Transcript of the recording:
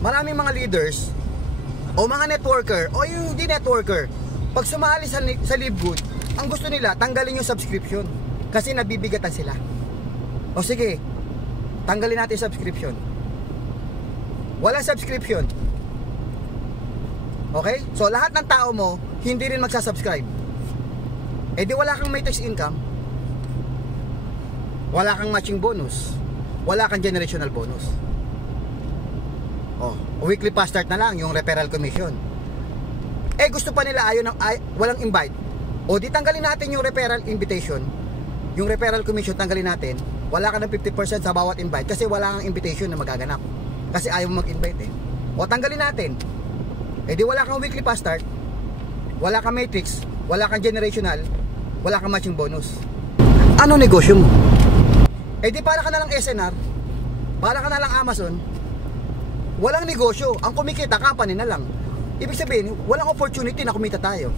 maraming mga leaders o mga networker o yung hindi networker, pag sumali sa Live Good, ang gusto nila tanggalin yung subscription kasi nabibigatan sila. O sige, tanggalin natin yung subscription. Walang subscription. Okay? So lahat ng tao mo hindi rin magsasubscribe. Eh di wala kang matrix income, wala kang matching bonus, wala kang generational bonus. Oh, weekly fast start na lang yung referral commission. Eh gusto pa nila walang invite. O di tanggalin natin yung referral invitation. Yung referral commission tanggalin natin. Wala ka ng 50% sa bawat invite kasi wala kang invitation na magaganap. Kasi ayaw mo mag-invite eh. O tanggalin natin. Eh di wala kang weekly fast start, wala kang matrix, wala kang generational, wala kang matching bonus. Ano negosyo mo? Eh di para ka na lang SNR, para ka na lang Amazon. Walang negosyo. Ang kumikita, company na lang. Ibig sabihin, walang opportunity na kumita tayo.